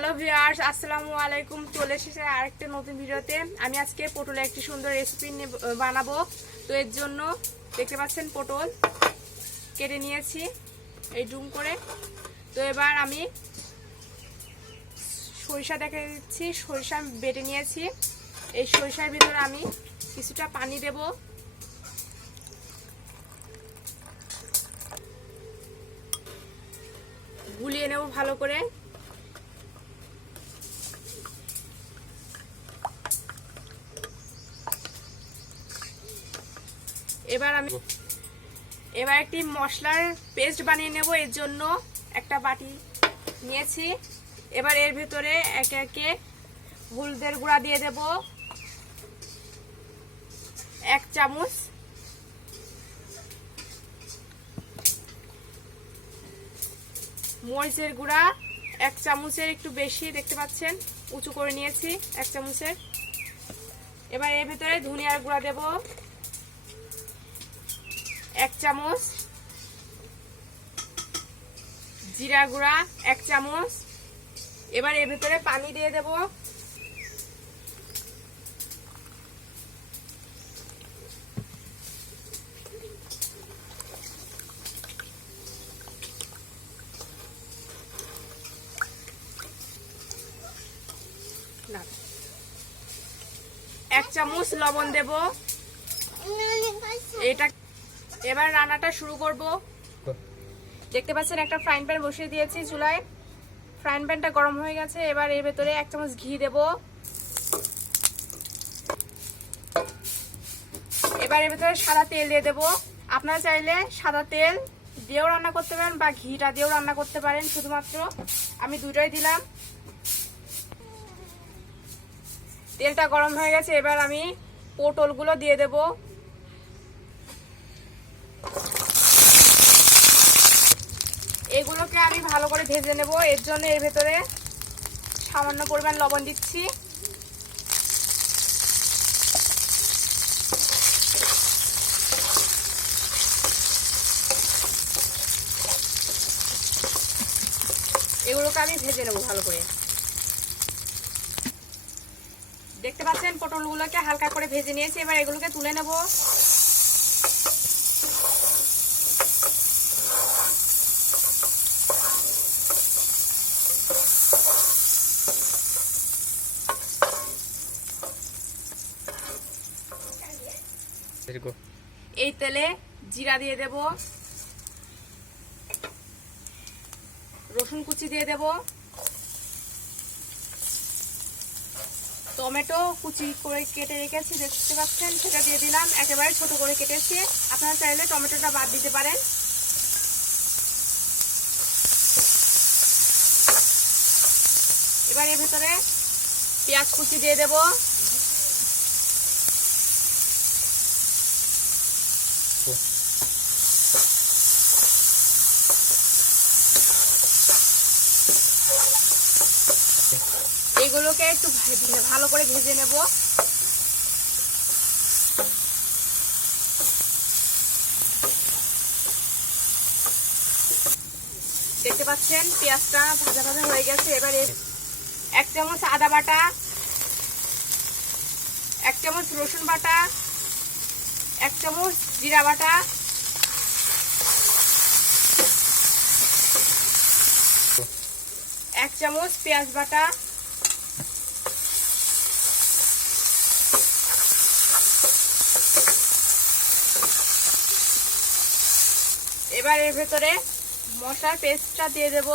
Hello viewers, আসসালামু আলাইকুম। চলে এসেছে আরেকটা নতুন ভিডিওতে। আমি আজকে পটলের একটি সুন্দর রেসিপি বানাবো। তো এর জন্য দেখতে পাচ্ছেন পটল কেটে নিয়েছি এই ডুম করে। তো এবার আমি সরিষা দেখে দিচ্ছি। সরিষা বেটে নিয়েছি। এই সরিষার ভিতরে আমি কিছুটা পানি দেব। গুলিয়ে নেব ভালো করে। এবার একটি মশলার পেস্ট বানিয়ে নেব। এর জন্য একটা বাটি নিয়েছি। এবার এর ভিতরে একে একে হলুদের গুঁড়া দিয়ে দেব 1 চামচ, মরিচের গুঁড়া 1 চামচের একটু বেশি, দেখতে পাচ্ছেন উঁচু করে নিয়েছি 1 চামচের। এবার এর ভিতরে ধনিয়ার গুঁড়া দেব 1 চামচ, জিরা গুঁড়া 1 চামচ। এবার এর ভিতরে পানি দিয়ে দেব। না, 1 চামচ লবণ দেব। এটা এবার রান্নাটা শুরু করব। দেখতে পাচ্ছেন একটা ফ্রাইং প্যান বসিয়ে দিয়েছি চুলায়। ফ্রাইং প্যানটা গরম হয়ে গেছে। এবার এর ভেতরে 1 চামচ ঘি দেব। এবার এর ভেতরে সাদা তেল দিয়ে দেব। আপনারা চাইলে সাদা তেল দিয়েও রান্না করতে পারেন বা ঘিটা দিয়েও রান্না করতে পারেন। শুধুমাত্র আমি দুটোই দিলাম। তেলটা গরম হয়ে গেছে। এবার আমি পটলগুলো দিয়ে দেব। এগুলোকে আমি ভালো করে ভেজে নেব। এর জন্য এর ভেতরে সামান্য পরিমাণ লবণ দিচ্ছি। এগুলোকে আমি ভেজে নেব ভালো করে। দেখতে পাচ্ছেন পটলগুলোকে হালকা করে ভেজে নিয়েছি। এবার এগুলোকে তুলে নেব। এই তেলে জিরা দিয়ে দেব, রসুন কুচি দিয়ে দেব, টমেটো কুচি করে কেটে রেখেছি দেখতে পাচ্ছেন সেটা দিয়ে দিলাম। একেবারে ছোট করে কেটেছি। আপনারা চাইলে টমেটোটা বাদ দিতে পারেন। এবার এর ভেতরে পেঁয়াজ কুচি দিয়ে দেব। এগুলোকে একটু ভালো করে ভেজে নেব। দেখতে পাচ্ছেন পেঁয়াজটা ভাজা ভাজা হয়ে গেছে। এবার 1 চামচ আদা বাটা, 1 চামচ রসুন বাটা, 1 চামচ জিরা বাটা, 1 চামচ পেঁয়াজ বাটা, এবার এর ভেতরে মশলার পেস্টটা দিয়ে দেব।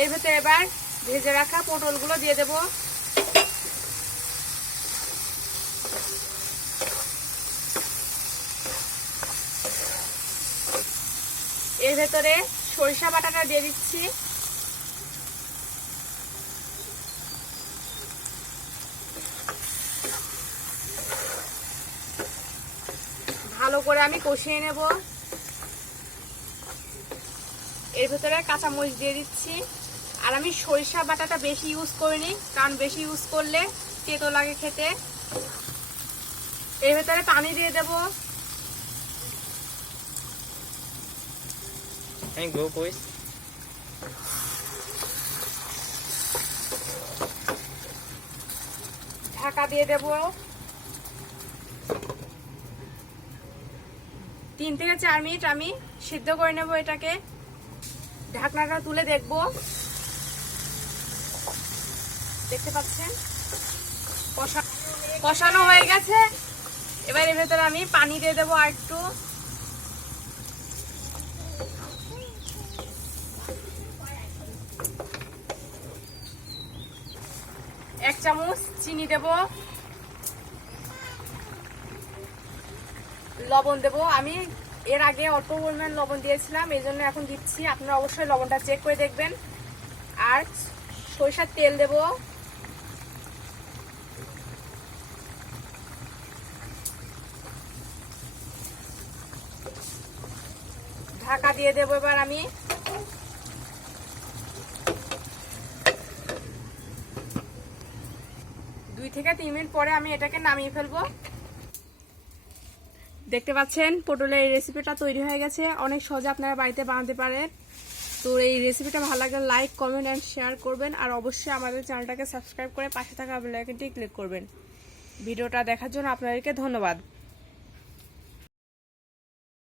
এর ভেতরে এবার ভেজে রাখা পটলগুলো দিয়ে দেব। এর ভেতরে সরিষা বাটাটা দিয়ে দিচ্ছি। ভালো করে আমি কষিয়ে নেব। এর ভেতরে কাঁচামরিচ দিয়ে দিচ্ছি। আর আমি সরিষা বাটাটা বেশি ইউজ করিনি, কারণ বেশি ইউজ করলে তেতো লাগে খেতে। এর ভেতরে পানি দিয়ে দেব। ঢাকা দিয়ে দেব। 3 থেকে 4 মিনিট আমি সিদ্ধ করে নেব এটাকে। ঢাকনাটা তুলে দেখব। দেখতে পাচ্ছেন কষানো হয়ে গেছে। এবার এর ভেতরে আমি পানি দিয়ে দেবো আর একটু। এক চামচ চিনি দেব। লবণ দেব। আমি এর আগে অল্প পরিমাণ লবণ দিয়েছিলাম, এই জন্য এখন দিচ্ছি। আপনারা অবশ্যই লবণটা চেক করে দেখবেন। আর সরিষার তেল দেব। ঢাকা দিয়ে দেবো এবার আমি। দুই থেকে 3 মিনিট পরে আমি এটাকে নামিয়ে ফেলবো। দেখতে পাচ্ছেন পটলের এই রেসিপিটা তৈরি হয়ে গেছে। অনেক সহজে আপনারা বাড়িতে বানাতে পারেন। তো এই রেসিপিটা ভালো লাগলে লাইক, কমেন্ট এন্ড শেয়ার করবেন। আর অবশ্যই আমাদের চ্যানেলটাকে সাবস্ক্রাইব করে পাশে থাকা বেল আইকনটি ক্লিক করবেন। ভিডিওটা দেখার জন্য আপনাদেরকে ধন্যবাদ।